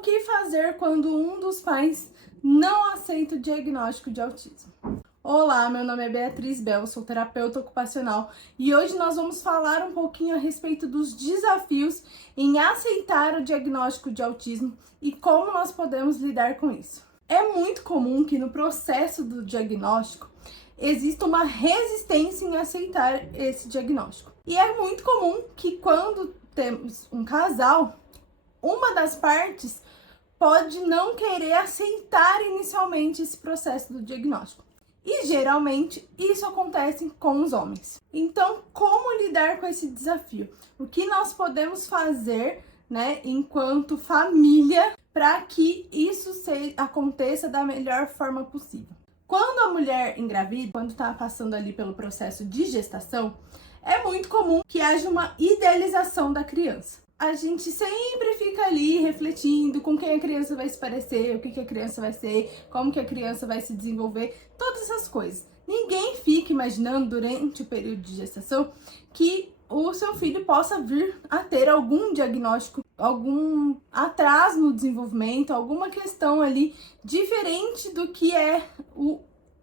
O que fazer quando um dos pais não aceita o diagnóstico de autismo? Olá, meu nome é Beatriz Bel, sou terapeuta ocupacional e hoje nós vamos falar um pouquinho a respeito dos desafios em aceitar o diagnóstico de autismo e como nós podemos lidar com isso. É muito comum que no processo do diagnóstico exista uma resistência em aceitar esse diagnóstico. E é muito comum que quando temos um casal, uma das partes pode não querer aceitar inicialmente esse processo do diagnóstico. E geralmente isso acontece com os homens. Então, como lidar com esse desafio? O que nós podemos fazer, enquanto família, para que isso aconteça da melhor forma possível? Quando a mulher engravida, quando está passando ali pelo processo de gestação, é muito comum que haja uma idealização da criança. A gente sempre fica ali refletindo com quem a criança vai se parecer, o que a criança vai ser, como que a criança vai se desenvolver, todas essas coisas. Ninguém fica imaginando durante o período de gestação que o seu filho possa vir a ter algum diagnóstico, algum atraso no desenvolvimento, alguma questão ali diferente do que é o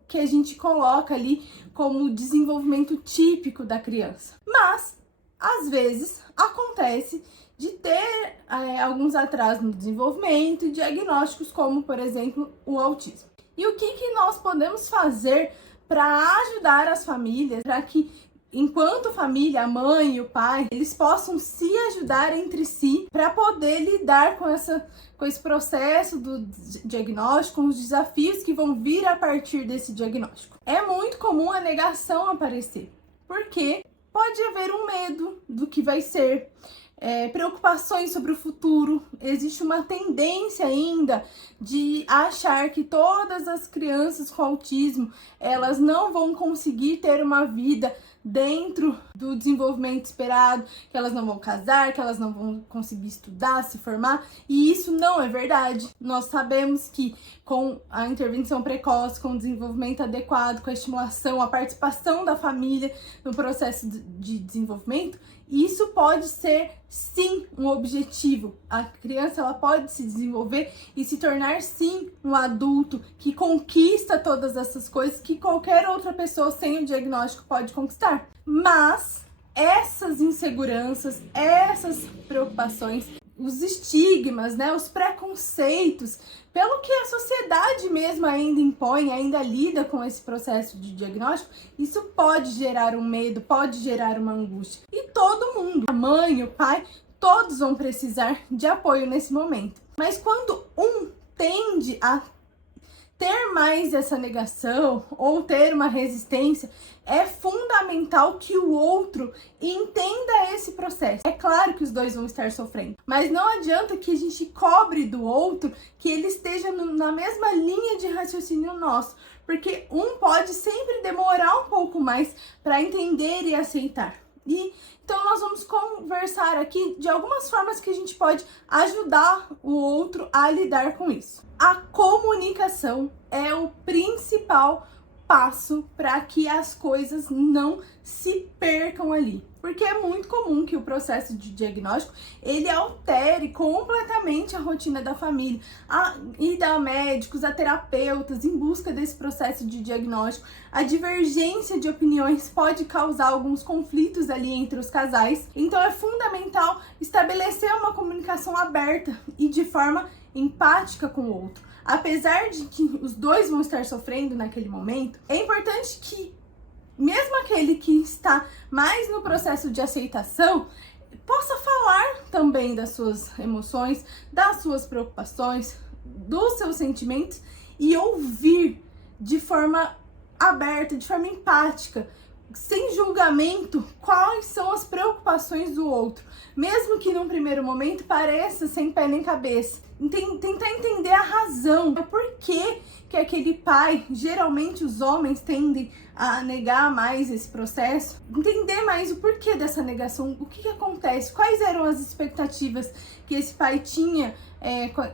que a gente coloca ali como desenvolvimento típico da criança. Mas, às vezes, acontece de ter alguns atrasos no desenvolvimento e diagnósticos como, por exemplo, o autismo. E o que nós podemos fazer para ajudar as famílias, para que, enquanto família, a mãe e o pai, eles possam se ajudar entre si para poder lidar com esse processo do diagnóstico, com os desafios que vão vir a partir desse diagnóstico. É muito comum a negação aparecer, porque pode haver um medo do que vai ser, preocupações sobre o futuro. Existe uma tendência ainda de achar que todas as crianças com autismo, elas não vão conseguir ter uma vida dentro do desenvolvimento esperado, que elas não vão casar, que elas não vão conseguir estudar, se formar, e isso não é verdade. Nós sabemos que com a intervenção precoce, com o desenvolvimento adequado, com a estimulação, a participação da família no processo de desenvolvimento, isso pode ser sim um objetivo. A criança, ela pode se desenvolver e se tornar sim um adulto que conquista todas essas coisas que qualquer outra pessoa sem o diagnóstico pode conquistar. Mas essas inseguranças, essas preocupações, os estigmas, os preconceitos, pelo que a sociedade mesmo ainda impõe, ainda lida com esse processo de diagnóstico, isso pode gerar um medo, pode gerar uma angústia. E todo mundo, a mãe, o pai, todos vão precisar de apoio nesse momento. Mas quando um tende a ter mais essa negação ou ter uma resistência, é fundamental que o outro entenda esse processo. É claro que os dois vão estar sofrendo, mas não adianta que a gente cobre do outro que ele esteja na mesma linha de raciocínio nosso, porque um pode sempre demorar um pouco mais para entender e aceitar. Então nós vamos conversar aqui de algumas formas que a gente pode ajudar o outro a lidar com isso. A comunicação é o principal passo para que as coisas não se percam ali. Porque é muito comum que o processo de diagnóstico, ele altere completamente a rotina da família. A ida a médicos, a terapeutas, em busca desse processo de diagnóstico. A divergência de opiniões pode causar alguns conflitos ali entre os casais. Então é fundamental estabelecer uma comunicação aberta e de forma empática com o outro. Apesar de que os dois vão estar sofrendo naquele momento, é importante que mesmo aquele que está mais no processo de aceitação possa falar também das suas emoções, das suas preocupações, dos seus sentimentos e ouvir de forma aberta, de forma empática, sem julgamento, quais são as preocupações do outro, mesmo que num primeiro momento pareça sem pé nem cabeça. Tentar entender a razão, por que aquele pai, geralmente os homens tendem a negar mais esse processo, entender mais o porquê dessa negação, o que acontece, quais eram as expectativas que esse pai tinha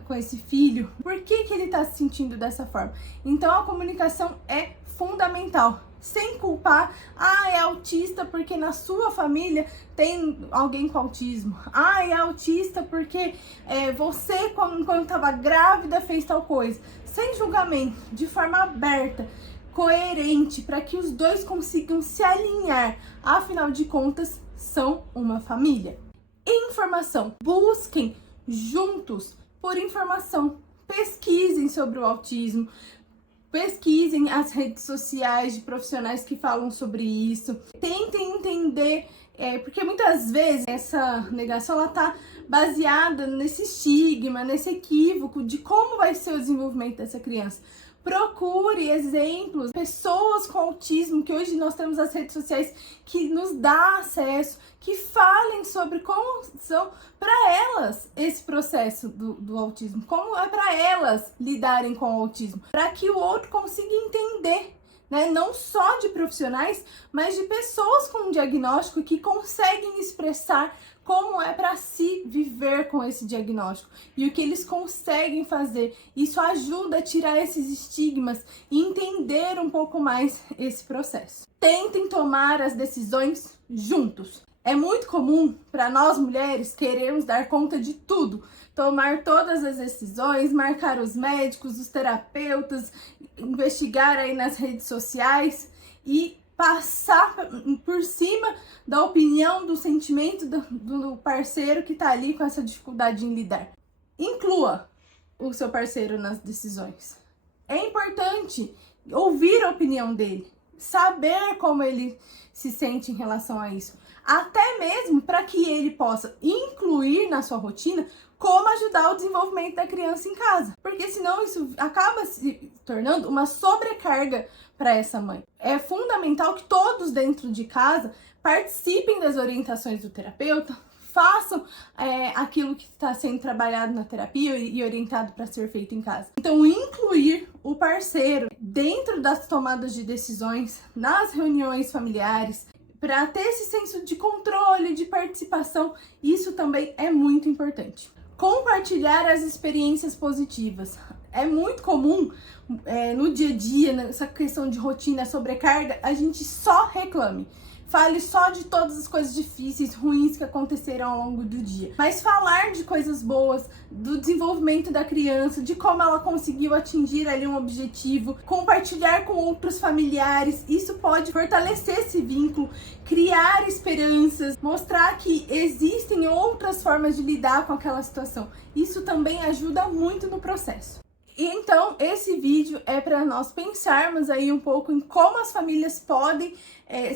com esse filho, por que ele está se sentindo dessa forma. Então a comunicação é fundamental. sem culpar. Ah, é autista porque na sua família tem alguém com autismo. Ah, é autista porque você, quando estava grávida, fez tal coisa. Sem julgamento, de forma aberta, coerente, para que os dois consigam se alinhar. Afinal de contas, são uma família. Informação. Busquem juntos por informação. Pesquisem sobre o autismo. Pesquisem as redes sociais de profissionais que falam sobre isso. Tentem entender, porque muitas vezes essa negação ela tá baseada nesse estigma, nesse equívoco de como vai ser o desenvolvimento dessa criança. Procure exemplos, pessoas com autismo, que hoje nós temos as redes sociais que nos dá acesso, que falem sobre como são para elas esse processo do autismo, como é para elas lidarem com o autismo, para que o outro consiga entender, né? Não só de profissionais, mas de pessoas com diagnóstico que conseguem expressar como é para si viver com esse diagnóstico e o que eles conseguem fazer. Isso ajuda a tirar esses estigmas e entender um pouco mais esse processo. Tentem tomar as decisões juntos. É muito comum para nós mulheres querermos dar conta de tudo, tomar todas as decisões, marcar os médicos, os terapeutas, investigar aí nas redes sociais e passar por cima da opinião, do sentimento do parceiro que tá ali com essa dificuldade em lidar. Inclua o seu parceiro nas decisões. É importante ouvir a opinião dele, saber como ele se sente em relação a isso, até mesmo para que ele possa incluir na sua rotina como ajudar o desenvolvimento da criança em casa, porque senão isso acaba se tornando uma sobrecarga para essa mãe. É fundamental que todos dentro de casa participem das orientações do terapeuta, façam aquilo que está sendo trabalhado na terapia e orientado para ser feito em casa. Então, incluir o parceiro dentro das tomadas de decisões, nas reuniões familiares, para ter esse senso de controle, de participação, isso também é muito importante. Compartilhar as experiências positivas. É muito comum no dia a dia, nessa questão de rotina, sobrecarga, a gente só reclame. Fale só de todas as coisas difíceis, ruins que aconteceram ao longo do dia. Mas falar de coisas boas, do desenvolvimento da criança, de como ela conseguiu atingir ali um objetivo, compartilhar com outros familiares, isso pode fortalecer esse vínculo, criar esperanças, mostrar que existem outras formas de lidar com aquela situação. Isso também ajuda muito no processo. E então, esse vídeo é para nós pensarmos aí um pouco em como as famílias podem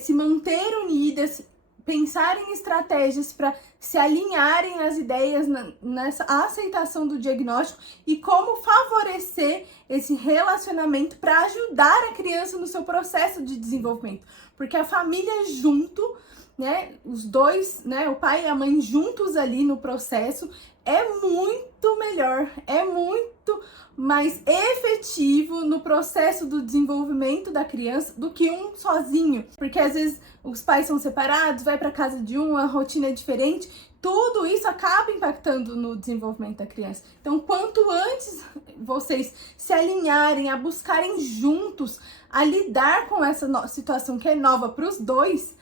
se manter unidas, pensar em estratégias para se alinharem as ideias nessa aceitação do diagnóstico e como favorecer esse relacionamento para ajudar a criança no seu processo de desenvolvimento. Porque a família junto, né, os dois, né, o pai e a mãe juntos ali no processo, é muito melhor, é muito mais efetivo no processo do desenvolvimento da criança do que um sozinho. Porque às vezes os pais são separados, vai para casa de um, a rotina é diferente, tudo isso acaba impactando no desenvolvimento da criança. Então, quanto antes vocês se alinharem, a buscarem juntos, a lidar com essa situação que é nova para os dois,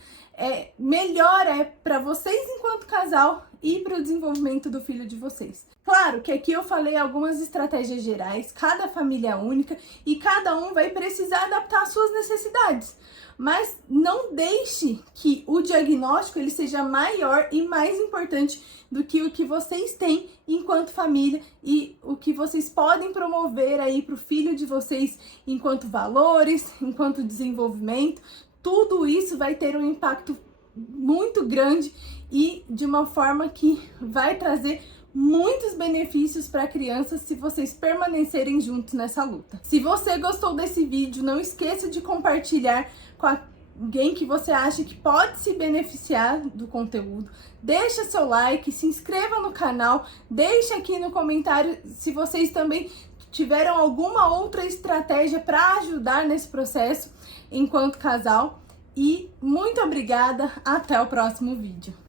melhor é para vocês enquanto casal e para o desenvolvimento do filho de vocês. Claro que aqui eu falei algumas estratégias gerais, cada família é única e cada um vai precisar adaptar às suas necessidades. Mas não deixe que o diagnóstico ele seja maior e mais importante do que o que vocês têm enquanto família e o que vocês podem promover aí para o filho de vocês enquanto valores, enquanto desenvolvimento. Tudo isso vai ter um impacto muito grande e de uma forma que vai trazer muitos benefícios para a criança se vocês permanecerem juntos nessa luta. Se você gostou desse vídeo, não esqueça de compartilhar com alguém que você acha que pode se beneficiar do conteúdo. Deixa seu like, se inscreva no canal, deixe aqui no comentário se vocês também tiveram alguma outra estratégia para ajudar nesse processo enquanto casal. E muito obrigada, até o próximo vídeo.